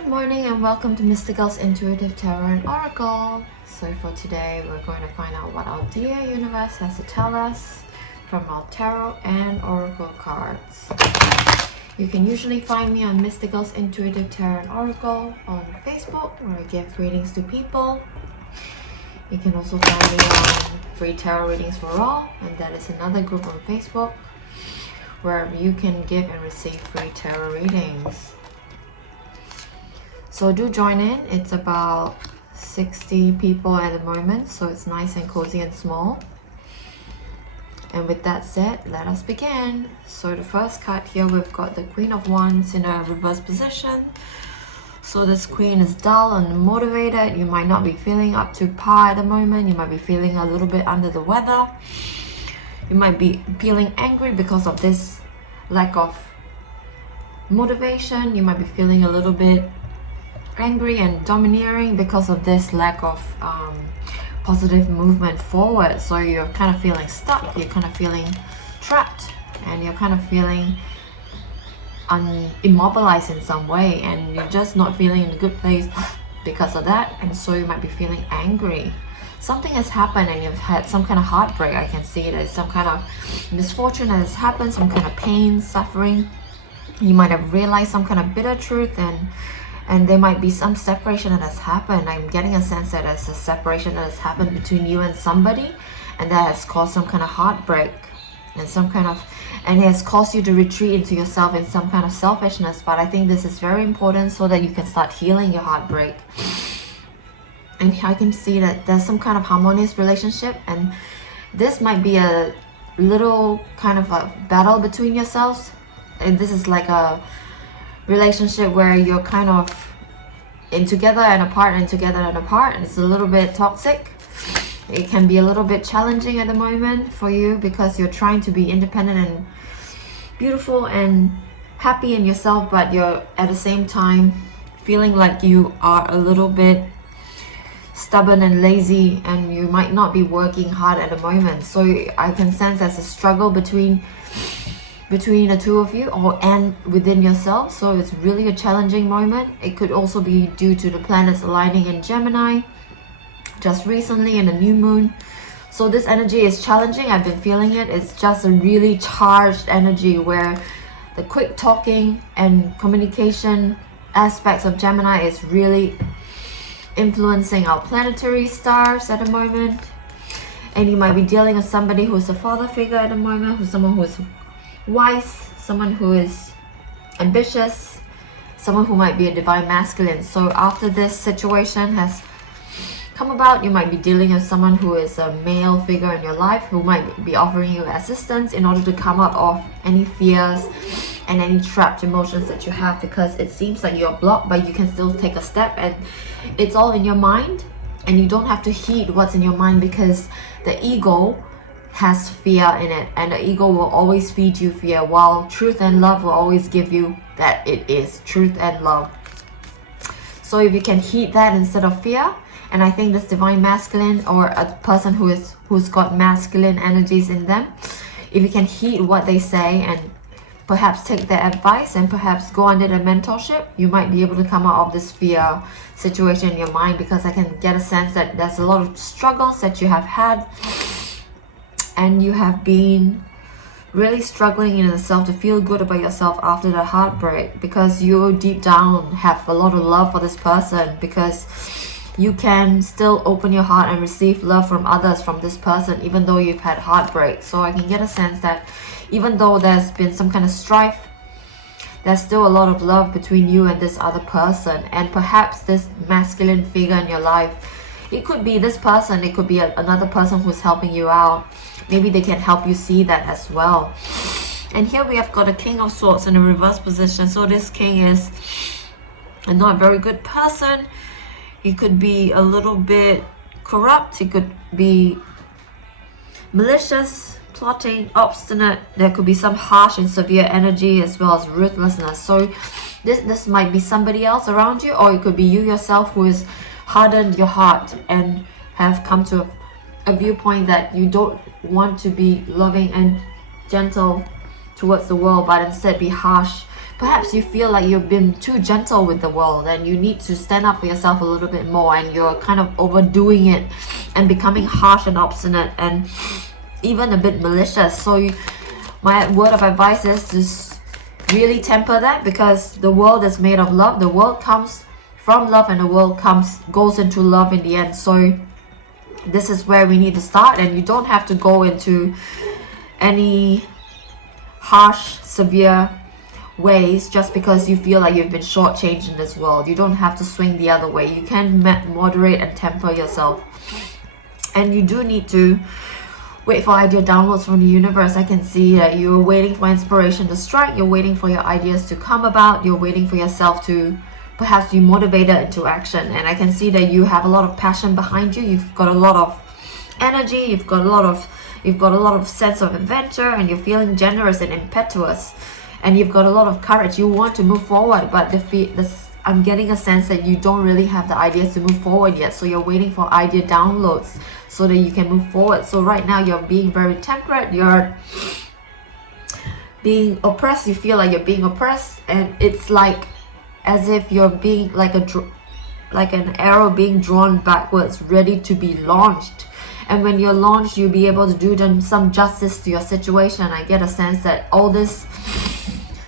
Good morning and welcome to Mystigal's Intuitive Tarot and Oracle. So for today, we're going to find out what our dear universe has to tell us from our tarot and oracle cards. You can usually find me on Mystigal's Intuitive Tarot and Oracle on Facebook, where I give readings to people. You can also find me on Free Tarot Readings for All, and that is another group on Facebook where you can give and receive free tarot readings. So do join in. It's about 60 people at the moment, so it's nice and cozy and small. And with that said, let us begin. So the first card here, we've got the Queen of Wands in a reverse position. So this queen is dull and unmotivated. You might not be feeling up to par at the moment. You might be feeling a little bit under the weather. You might be feeling angry because of this lack of motivation. You might be feeling a little bit angry and domineering because of this lack of positive movement forward. So you're kind of feeling stuck, you're kind of feeling trapped, and you're kind of feeling immobilized in some way, and you're just not feeling in a good place because of that. And so you might be feeling angry. Something has happened and you've had some kind of heartbreak. I can see there's some kind of misfortune that has happened, some kind of pain, suffering. You might have realized some kind of bitter truth, and there might be some separation that has happened. I'm getting a sense that there's a separation that has happened between you and somebody, and that has caused some kind of heartbreak and it has caused you to retreat into yourself in some kind of selfishness. But I think this is very important so that you can start healing your heartbreak. And I can see that there's some kind of harmonious relationship, and this might be a little kind of a battle between yourselves. And this is like a relationship where you're kind of in together and apart and together and apart, and it's a little bit toxic. It can be a little bit challenging at the moment for you because you're trying to be independent and beautiful and happy in yourself, but you're at the same time feeling like you are a little bit stubborn and lazy, and you might not be working hard at the moment. So I can sense there's a struggle between the two of you, and within yourself. So it's really a challenging moment. It could also be due to the planets aligning in Gemini just recently in a new moon. So this energy is challenging. I've been feeling it. It's just a really charged energy where the quick talking and communication aspects of Gemini is really influencing our planetary stars at the moment. And you might be dealing with somebody who's a father figure at the moment, who's someone who is wise, someone who is ambitious, someone who might be a divine masculine. So after this situation has come about, you might be dealing with someone who is a male figure in your life, who might be offering you assistance in order to come out of any fears and any trapped emotions that you have, because it seems like you're blocked, but you can still take a step, and it's all in your mind, and you don't have to heed what's in your mind, because the ego has fear in it, and the ego will always feed you fear, while truth and love will always give you that it is truth and love. So if you can heed that instead of fear, and I think this divine masculine, or a person who's got masculine energies in them, if you can heed what they say and perhaps take their advice and perhaps go under their mentorship, you might be able to come out of this fear situation in your mind, because I can get a sense that there's a lot of struggles that you have had, and you have been really struggling in yourself to feel good about yourself after the heartbreak, because you deep down have a lot of love for this person, because you can still open your heart and receive love from others from this person, even though you've had heartbreak. So I can get a sense that even though there's been some kind of strife, there's still a lot of love between you and this other person. And perhaps this masculine figure in your life, it could be this person, it could be another person who's helping you out. Maybe they can help you see that as well. And here we have got a King of Swords in a reverse position. So this king is not a very good person. He could be a little bit corrupt. He could be malicious, plotting, obstinate. There could be some harsh and severe energy as well as ruthlessness. So this might be somebody else around you, or it could be you yourself who has hardened your heart and have come to a viewpoint that you don't want to be loving and gentle towards the world, but instead be harsh Perhaps you feel like you've been too gentle with the world and you need to stand up for yourself a little bit more, and you're kind of overdoing it and becoming harsh and obstinate and even a bit malicious. So my word of advice is to really temper that, because the world is made of love. The world comes from love and the world goes into love in the end. So this is where we need to start, and you don't have to go into any harsh, severe ways just because you feel like you've been shortchanged in this world. You don't have to swing the other way. You can moderate and temper yourself. And you do need to wait for idea downloads from the universe. I can see that you're waiting for inspiration to strike. You're waiting for your ideas to come about. You're waiting for yourself to perhaps be motivated into action. And I can see that you have a lot of passion behind you. You've got a lot of energy. You've got a lot of sense of adventure, and you're feeling generous and impetuous. And you've got a lot of courage. You want to move forward, but I'm getting a sense that you don't really have the ideas to move forward yet. So you're waiting for idea downloads so that you can move forward. So right now you're being very temperate. You're being oppressed. You feel like you're being oppressed, and it's like as if you're being like an arrow being drawn backwards, ready to be launched. And when you're launched, you'll be able to do some justice to your situation. I get a sense that all this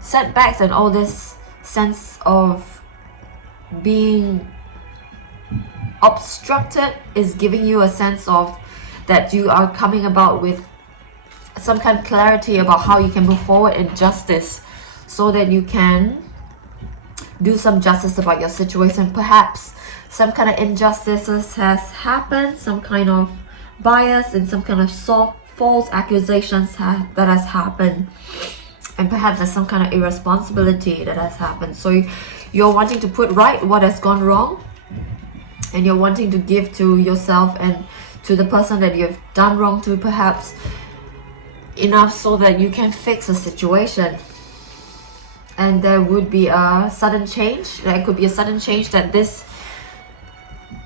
setbacks and all this sense of being obstructed is giving you a sense of that you are coming about with some kind of clarity about how you can move forward in justice, so that you can do some justice about your situation. Perhaps some kind of injustices has happened, some kind of bias and some kind of false accusations that has happened, and perhaps there's some kind of irresponsibility that has happened. So you're wanting to put right what has gone wrong, and you're wanting to give to yourself and to the person that you've done wrong to, perhaps enough so that you can fix a situation. And there would be a sudden change. There could be a sudden change that this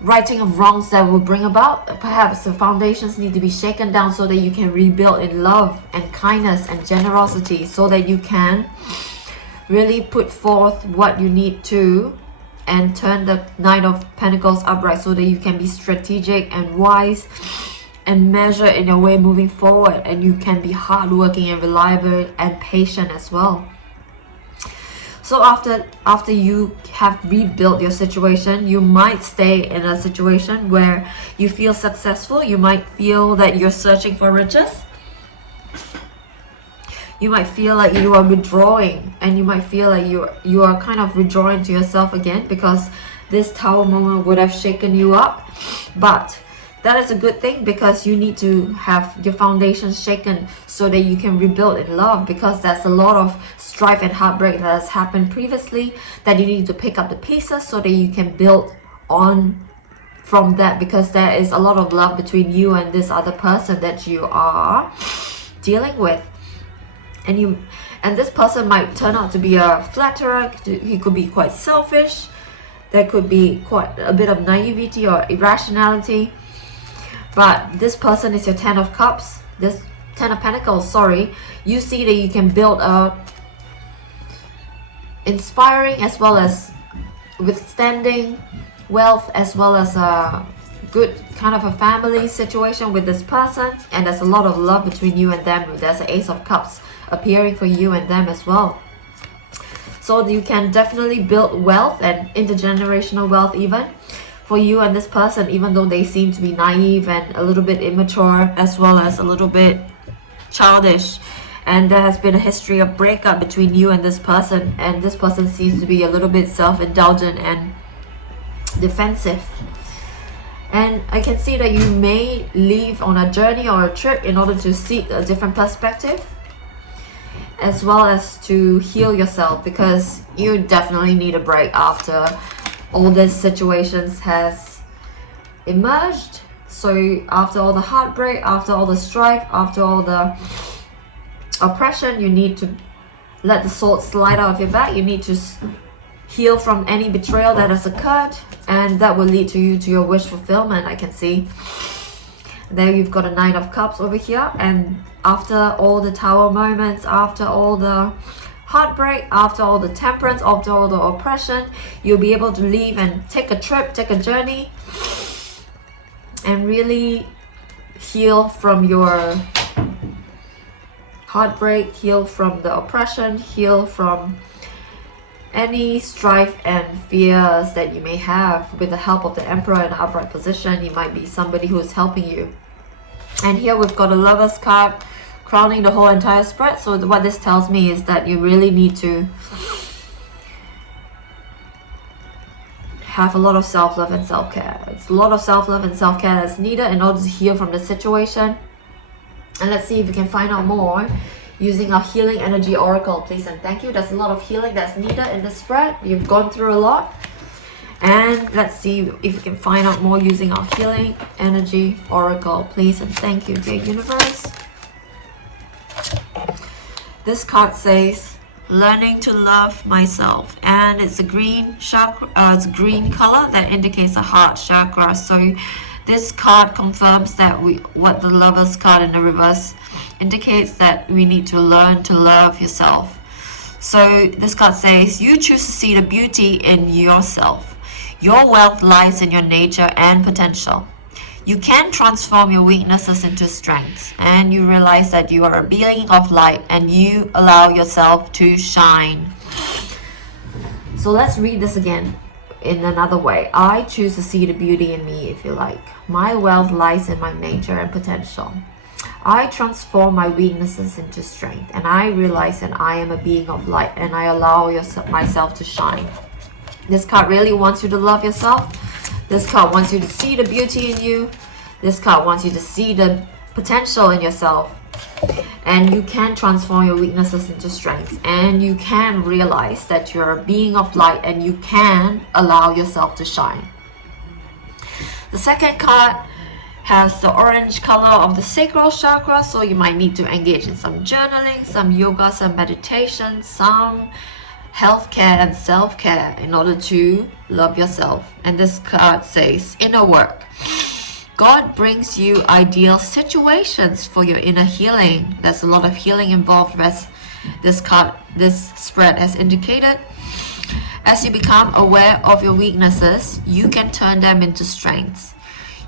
righting of wrongs that will bring about. Perhaps the foundations need to be shaken down so that you can rebuild in love and kindness and generosity, so that you can really put forth what you need to and turn the Knight of Pentacles upright, so that you can be strategic and wise and measure in your way moving forward, and you can be hardworking and reliable and patient as well. So after you have rebuilt your situation, you might stay in a situation where you feel successful. You might feel that you're searching for riches. You might feel like you are withdrawing, and you might feel like you are kind of withdrawing to yourself again, because this Tower moment would have shaken you up. But that is a good thing, because you need to have your foundations shaken so that you can rebuild in love, because there's a lot of strife and heartbreak that has happened previously that you need to pick up the pieces so that you can build on from that, because there is a lot of love between you and this other person that you are dealing with. And this person might turn out to be a flatterer. He could be quite selfish. There could be quite a bit of naivety or irrationality. But this person is your Ten of Cups, this Ten of Pentacles, sorry. You see that you can build a inspiring as well as withstanding wealth, as well as a good kind of a family situation with this person. And there's a lot of love between you and them. There's an Ace of Cups appearing for you and them as well. So you can definitely build wealth and intergenerational wealth even for you and this person, even though they seem to be naive and a little bit immature, as well as a little bit childish. And there has been a history of breakup between you and this person, and this person seems to be a little bit self-indulgent and defensive. And I can see that you may leave on a journey or a trip in order to seek a different perspective, as well as to heal yourself, because you definitely need a break after all these situations has emerged. So after all the heartbreak, after all the strife, after all the oppression, you need to let the sword slide out of your back. You need to heal from any betrayal that has occurred, and that will lead to you to your wish fulfillment. I can see there you've got a Nine of Cups over here, and after all the Tower moments, after all the heartbreak, after all the temperance, after all the oppression, you'll be able to leave and take a trip, take a journey, and really heal from your heartbreak, heal from the oppression, heal from any strife and fears that you may have. With the help of the Emperor in upright position, he might be somebody who is helping you. And here we've got a Lover's card crowning the whole entire spread. So what this tells me is that you really need to have a lot of self-love and self-care. It's a lot of self-love and self-care that's needed in order to heal from the situation. And let's see if we can find out more using our healing energy oracle, please and thank you. There's a lot of healing that's needed in this spread. You've gone through a lot. And let's see if we can find out more using our healing energy oracle, please and thank you, dear universe. This card says, learning to love myself, and it's a green chakra, it's a green color that indicates a heart chakra. So this card confirms that what the Lover's card in the reverse indicates, that we need to learn to love yourself. So this card says, you choose to see the beauty in yourself. Your wealth lies in your nature and potential. You can transform your weaknesses into strengths, and you realize that you are a being of light and you allow yourself to shine. So let's read this again in another way. I choose to see the beauty in me, if you like. My wealth lies in my nature and potential. I transform my weaknesses into strength, and I realize that I am a being of light and I allow myself to shine. This card really wants you to love yourself. This card wants you to see the beauty in you. This card wants you to see the potential in yourself. And you can transform your weaknesses into strength. And you can realize that you're a being of light and you can allow yourself to shine. The second card has the orange color of the sacral chakra. So you might need to engage in some journaling, some yoga, some meditation, some healthcare and self-care in order to love yourself. And this card says inner work. God brings you ideal situations for your inner healing. There's a lot of healing involved, as this spread has indicated. As you become aware of your weaknesses, you can turn them into strengths.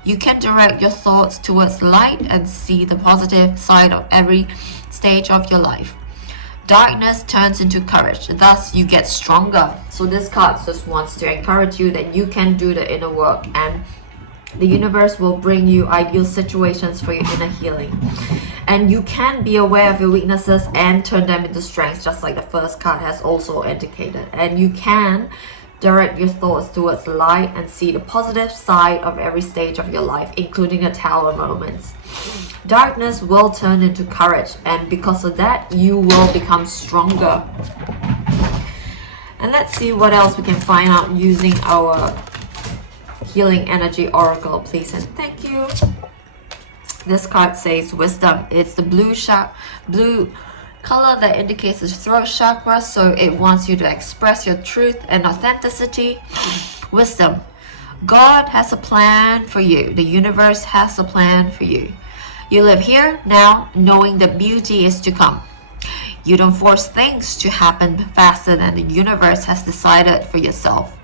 You can direct your thoughts towards light and see the positive side of every stage of your life. Darkness turns into courage, thus you get stronger. So this card just wants to encourage you that you can do the inner work, and the universe will bring you ideal situations for your inner healing. And you can be aware of your weaknesses and turn them into strengths, just like the first card has also indicated. And you can direct your thoughts towards light and see the positive side of every stage of your life, including the tower moments. Darkness will turn into courage, and because of that, you will become stronger. And let's see what else we can find out using our healing energy oracle, please and thank you. This card says wisdom. It's the blue color that indicates the throat chakra, so it wants you to express your truth and authenticity. Wisdom. God has a plan for you. The universe has a plan for you. You live here now, knowing the beauty is to come. You don't force things to happen faster than the universe has decided for yourself.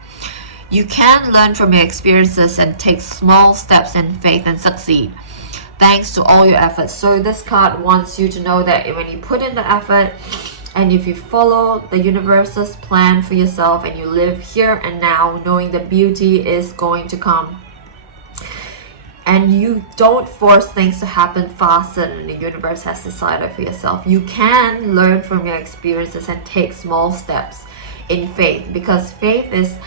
You can learn from your experiences and take small steps in faith and succeed, thanks to all your efforts. So this card wants you to know that when you put in the effort, and if you follow the universe's plan for yourself, and you live here and now, knowing the beauty is going to come, and you don't force things to happen faster than the universe has decided for yourself, you can learn from your experiences and take small steps in faith, because faith is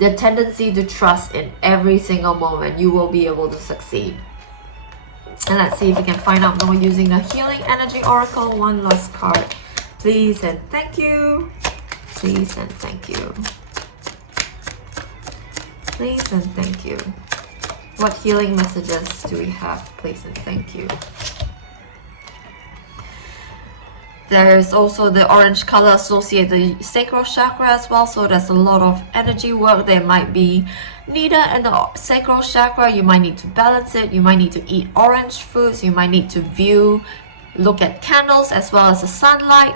the tendency to trust in every single moment you will be able to succeed. And let's see if we can find out more using the healing energy oracle. One last card, please and thank you. Please and thank you. Please and thank you. What healing messages do we have? Please and thank you. There's also the orange color associated with the sacral chakra as well, so there's a lot of energy work that might be needed in the sacral chakra. You might need to balance it, you might need to eat orange foods, you might need to look at candles as well as the sunlight,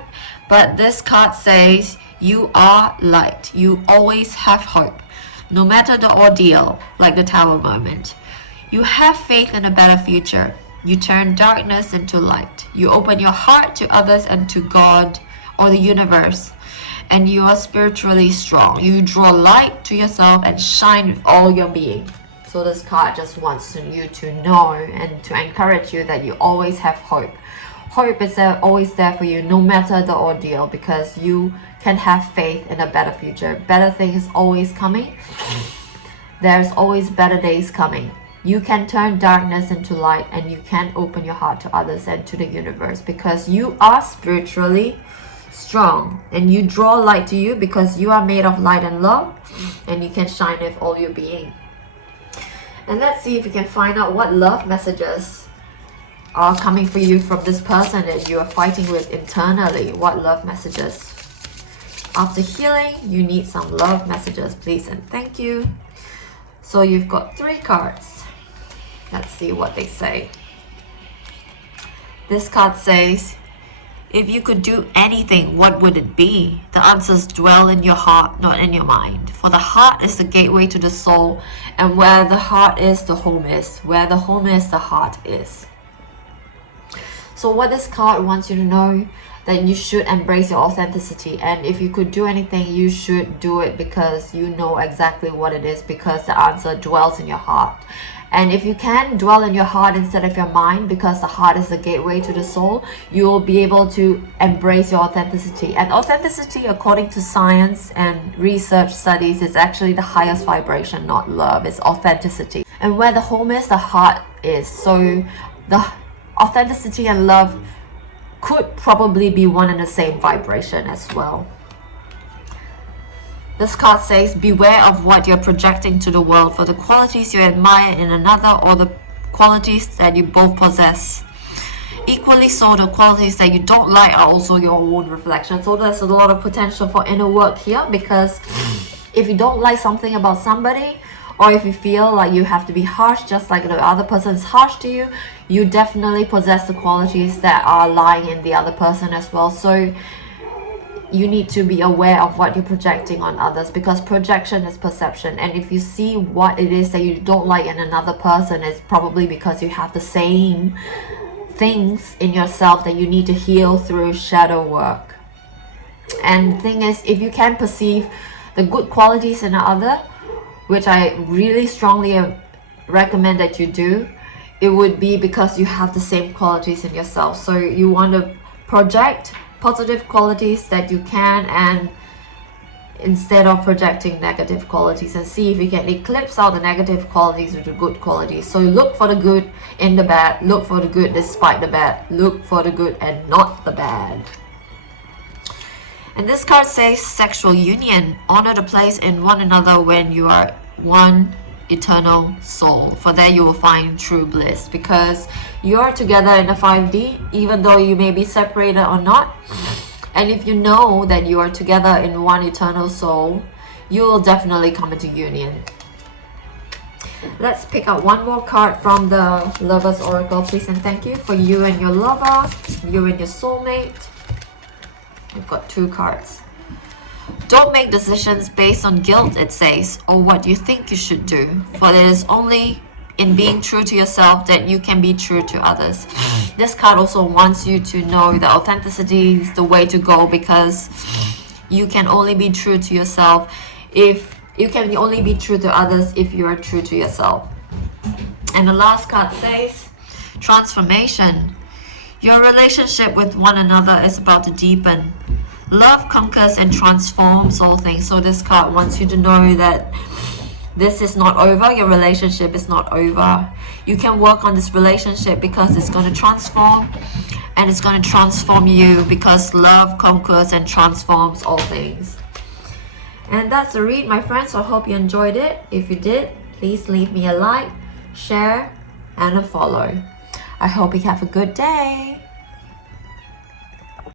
But this card says you are light. You always have hope. No matter the ordeal, like the Tower moment. You have faith in a better future. You turn darkness into light. You open your heart to others and to God or the universe. And you are spiritually strong. You draw light to yourself and shine with all your being. So this card just wants you to know and to encourage you that you always have hope. Hope is always there for you no matter the ordeal, because you can have faith in a better future. Better things always coming. There's always better days coming. You can turn darkness into light, and you can open your heart to others and to the universe, because you are spiritually strong, and you draw light to you because you are made of light and love, and you can shine with all your being. And let's see if you can find out what love messages are coming for you from this person that you are fighting with internally. What love messages? After healing, you need some love messages, please and thank you. So you've got 3 cards. Let's see what they say. This card says, if you could do anything, what would it be? The answers dwell in your heart, not in your mind. For the heart is the gateway to the soul, and where the heart is, the home is. Where the home is, the heart is. So what this card wants you to know, that you should embrace your authenticity, and if you could do anything, you should do it because you know exactly what it is, because the answer dwells in your heart. And if you can dwell in your heart instead of your mind, because the heart is the gateway to the soul, you will be able to embrace your authenticity. And authenticity, according to science and research studies, is actually the highest vibration, not love. It's authenticity. And where the home is, the heart is. So the authenticity and love could probably be one and the same vibration as well. This card says, beware of what you're projecting to the world, for the qualities you admire in another or the qualities that you both possess. Equally so, the qualities that you don't like are also your own reflection. So there's a lot of potential for inner work here, because if you don't like something about somebody, or if you feel like you have to be harsh just like the other person is harsh to you, you definitely possess the qualities that are lying in the other person as well. So you need to be aware of what you're projecting on others, because projection is perception. And if you see what it is that you don't like in another person, it's probably because you have the same things in yourself that you need to heal through shadow work. And the thing is, if you can perceive the good qualities in another, which I really strongly recommend that you do, it would be because you have the same qualities in yourself. So you want to project positive qualities that you can, and instead of projecting negative qualities, and see if you can eclipse out the negative qualities with the good qualities. So you look for the good in the bad, look for the good despite the bad, look for the good and not the bad. And this card says sexual union. Honor the place in one another when you are one eternal soul, for there you will find true bliss, because you are together in the 5D, even though you may be separated or not. And if you know that you are together in one eternal soul, you will definitely come into union. Let's pick up one more card from the Lover's Oracle, please and thank you, for you and your lover, you and your soulmate. We've got 2 cards. Don't make decisions based on guilt, it says, or what you think you should do, for it is only in being true to yourself that you can be true to others. This card also wants you to know that authenticity is the way to go, because you can only be true to yourself if you can only be true to others if you are true to yourself. And the last card says transformation. Your relationship with one another is about to deepen. Love conquers and transforms all things. So this card wants you to know that this is not over. Your relationship is not over. You can work on this relationship because it's going to transform, and it's going to transform you, because love conquers and transforms all things. And that's the read, my friends. So I hope you enjoyed it. If you did, please leave me a like, share, and a follow. I hope you have a good day.